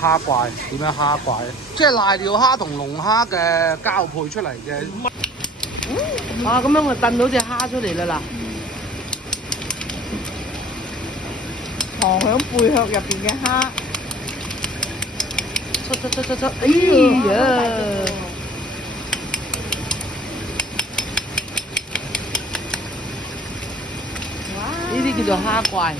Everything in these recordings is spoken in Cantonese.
蝦怪點樣蝦怪？即係瀨尿蝦同龍蝦嘅交配出嚟嘅。啊，咁樣就燉到隻蝦出嚟啦嗱，藏喺貝殼入邊嘅蝦，出，哎呀！呢啲叫做蝦怪。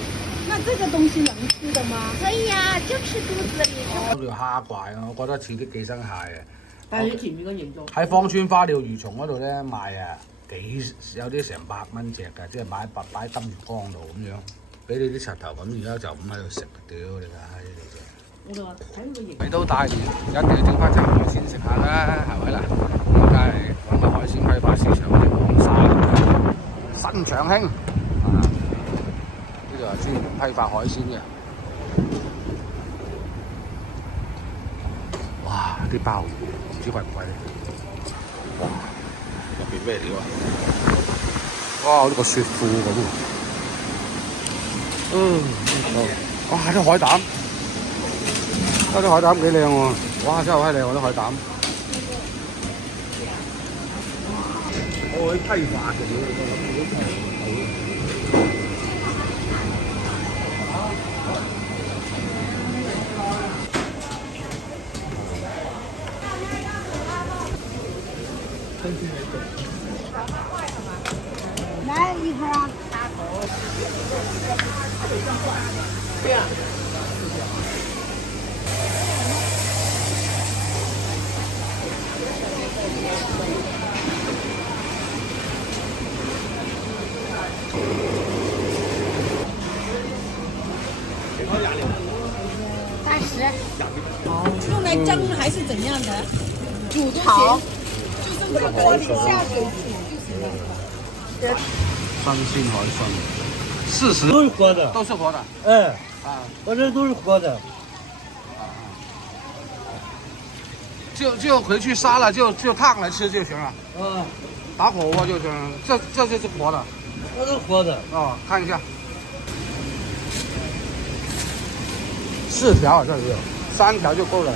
那這個東西能吃的嗎？可以呀，就吃肚子裏。嗰條蝦怪啊，我覺得似啲寄生蟹啊。但係前面個形狀喺芳村花鳥魚蟲嗰度咧賣啊，有啲成100蚊隻㗎，即係擺金魚缸度咁樣，俾你啲柒頭咁，而家就咁喺度食，屌你個閪你啫！我就話睇佢個形。嚟到大連，一定要整翻餐海鮮食下啦，係咪啦？咁梗係揾個海鮮批發市場嗰啲黃沙新長興啊！呢度係專門批發海鮮嘅。哇！啲鮑魚唔知貴唔貴咧？哇！入邊咩料啊？哇！呢個雪褲咁喎。哇！啲海膽，啲海膽幾靚喎！哇！真係好閪靚喎啲海膽。我啲批發嘅料，我諗都係好。來一會兒啊。對啊。用來蒸還是怎樣的？煮炒，就是這個鍋裏下水煮就行了。新鮮海參，40都是活的，都是活的。哎，啊，我这都是活的。就回去杀了，就燙来吃就行了，啊，打火锅就行了。这就是活的。这都是活的。哦，看一下，4條這裡有，3條就夠了。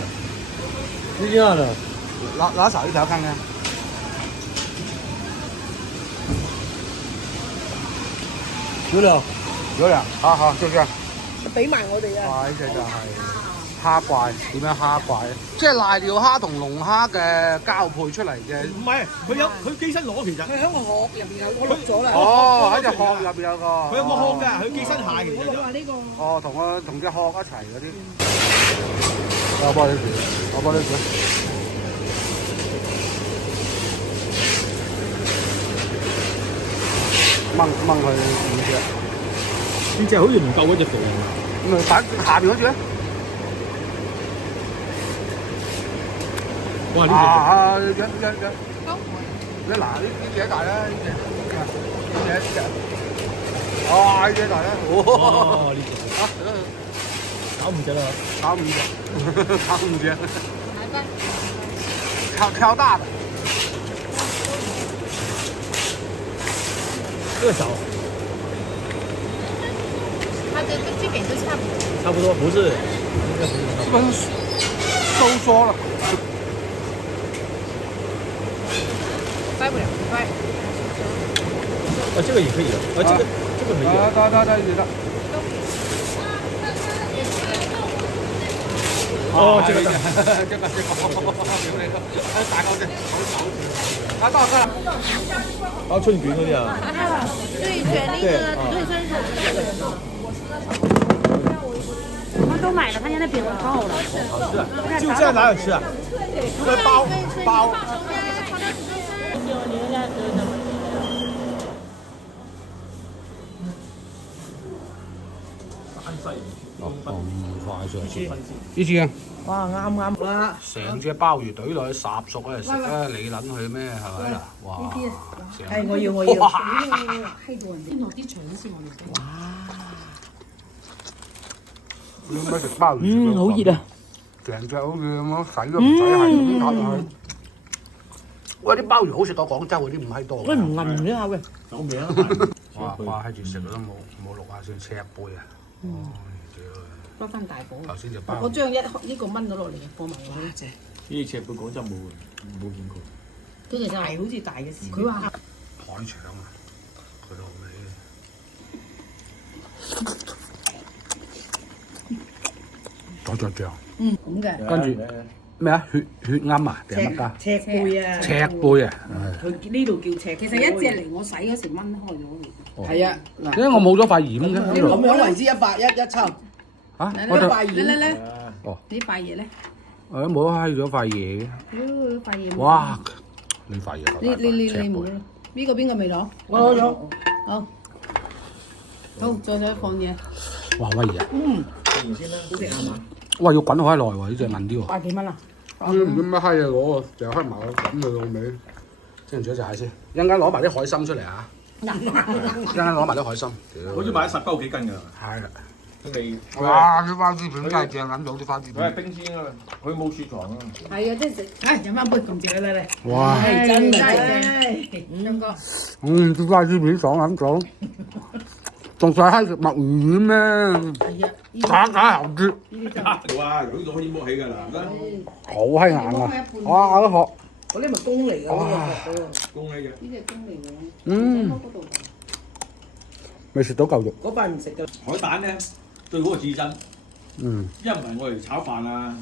是這樣的。拿少一條看看。有了，有了，好，就這樣。俾埋我哋啊！哇！呢隻就係蝦怪，點樣蝦怪？即係瀨尿蝦同龍蝦嘅交配出嚟嘅。唔係，佢機身螺其實。佢喺個殼入邊有，我錄咗啦。哦，喺隻殼入邊有個。佢有個殼㗎，佢機身蟹其實。我話呢個。哦，同隻殼一齊嗰啲。我幫你煮，掹佢5隻。呢隻好似唔夠嗰隻肥。咁咪擺下邊嗰隻咧？哇！呢嗱呢隻大啦，呢隻。哇！呢隻大啦，哦，呢隻。啊，搞5隻啦。搞5隻。來吧。挑大的。這個少。它的這邊都差不多。差不多，不是，應該不是。基本上收縮了。掰不了，掰。啊，這個也可以的，啊，這個可以。得。哦，這個，大個隻，好大個啦。包春卷嗰啲啊。對，卷那個對酸菜。我都買了，他家那餅子可好了。好吃，就在哪裡吃啊？包。哦，咁快上市。呢支啊！哇，啱啦！成隻鮑魚懟落去烚熟嚟食啦，你撚佢咩？係咪啦？哇！係我要。哇！先落啲腸先，我哋。哇！點解食鮑魚？好熱啊！成隻好似咁樣洗都唔使係咁打落去。喂，啲鮑魚好食過廣州嗰啲唔閪多。喂，唔韌呢下嘅。有名啊！哇！掛喺住食都冇錄下算赤杯啊！哦，屌！開翻大火。頭先就包。我將呢個炆咗落嚟，放埋落去。呢啲尺本講真冇見過。跟住就係好似大嘅事。佢話海腸啊，佢老味。佐醬醬。咁嘅。跟住咩啊？血啱啊定係乜㗎？赤貝啊！赤貝啊！佢呢度叫赤。其實一隻嚟我洗嗰時炆開咗。係啊，嗱，因為我冇咗塊鹽嘅呢度。咁樣為之一抽。啊！呢我就塊鹽咧，哦，呢塊嘢咧，我冇閪咗塊嘢嘅。塊嘢。哇！呢塊嘢你冇呢個邊個未攞？我攞咗。好，好，再放嘢。哇！威嘢！食先啦，好食係嘛？哇！要滾好閪耐喎，呢隻韌啲喎。百幾蚊啊？唔知乜閪啊！攞個就開埋個滾佢老味。蒸住一隻蟹先，一陣間攞埋啲海參出嚟啊！一陣間攞埋啲海參。好似買10包幾斤㗎。係啦。你哇！啲花枝片真係正，諗到啲花枝佢係片。冰鮮啊，佢冇雪藏啊。係啊，即係食。唉，飲翻杯咁正。嚟。哇！係真係正。張哥。啲花枝片爽咁爽，仲使閪食墨魚咩？係啊。假猴豬，哇！呢度可以摸起㗎啦，好閪硬啊！哇！嗰殼，嗰啲咪公嚟㗎，嗰個公起嘅。呢隻公嚟嘅。嗯，未食到嚿肉。嗰塊唔食㗎。海膽咧，最好係刺身，嗯，一唔係我哋炒飯啊。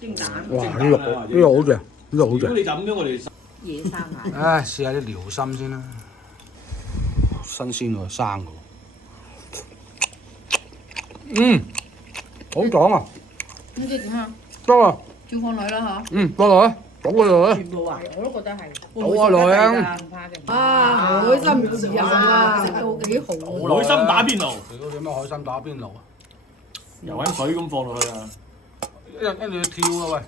蒸蛋。哇！呢肉好正，呢肉好正。如果你就咁樣，我哋野生蟹。唉，試下啲遼參先啦，新鮮喎，生嘅喎。嗯，好爽啊！咁即係點啊？得啊，照放落去啦得啦，倒佢落去。全部啊！我都覺得係。倒開落去啊！唔怕嘅。啊，海參豉油啊，食到幾好啊！海參打邊爐，屌點解海參打邊爐啊？游緊水咁放落去啊！跟住要跳啊喂！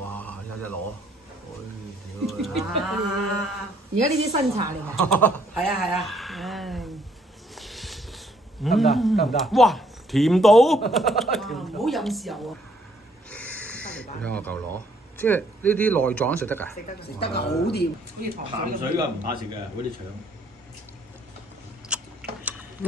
哇！有隻螺，啊！而家呢啲新茶嚟㗎。係啊係啊。唉。得唔得？得唔得？哇，甜到！唔好飲豉油啊！有我嚿螺，即係呢啲內臟食得㗎。食得㗎，好掂。好似淡水㗎，唔怕食嘅嗰啲腸。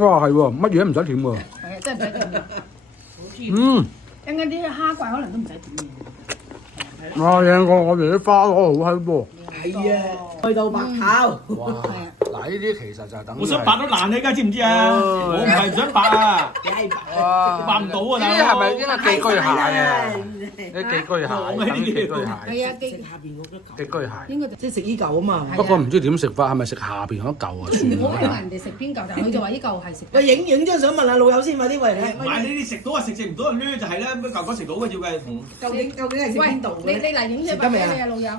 哇，係喎，乜嘢都唔使點喎。係啊，真係唔使點㗎。嗯。一陣間啲蝦怪可能都唔使點嘅。哇！靚過我哋啲花螺好閪喎。係啊，去到白炒。哇！嗱，呢啲其實就係等於。我想白都難你而家知唔知啊？我唔係唔想白啊，哇！白唔到啊！呢啲係咪應該寄居蟹啊？啲寄居蟹，等於寄居蟹。係啊，寄下邊嗰個寄居蟹。應該就即係食依嚿啊嘛。不過唔知點食法，係咪食下邊嗰嚿啊？算我問啦。人哋食邊嚿，但係佢就話呢嚿係食。喂，影張相問下老友先，快啲喂你。唔係你哋食到啊，食唔到啊，攣就係啦。乜舊嗰食到嘅要嘅同。究竟係食喂，邊度你嘅？嚟影隻俾你啊，老友。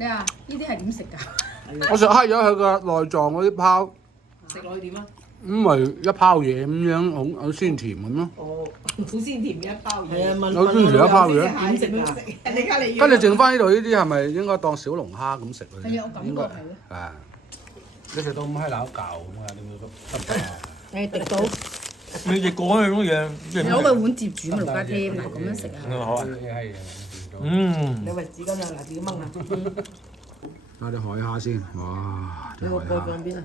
你話呢啲係點食㗎？我食閪咗佢個內臟嗰啲泡，食落去點啊？咁咪一泡嘢咁樣，好鮮甜咁咯。哦，好鮮甜嘅一包嘢。係啊，問有鮮甜一包嘢點食啊？你家你跟住剩翻呢度呢啲係咪應該當小龍蝦咁食咧？係啊，我感覺係咯。啊！你食到咁閪撈舊咁啊？你會得唔得啊？誒滴到，你食過嗰種嘢，攞個碗接住咪六家添嗱，咁樣食啊！好啊。係嗯。你喂紙巾啊，嗱自己掹啊。加啲海蝦先，哇！你個啲海蝦。蓋放邊啊？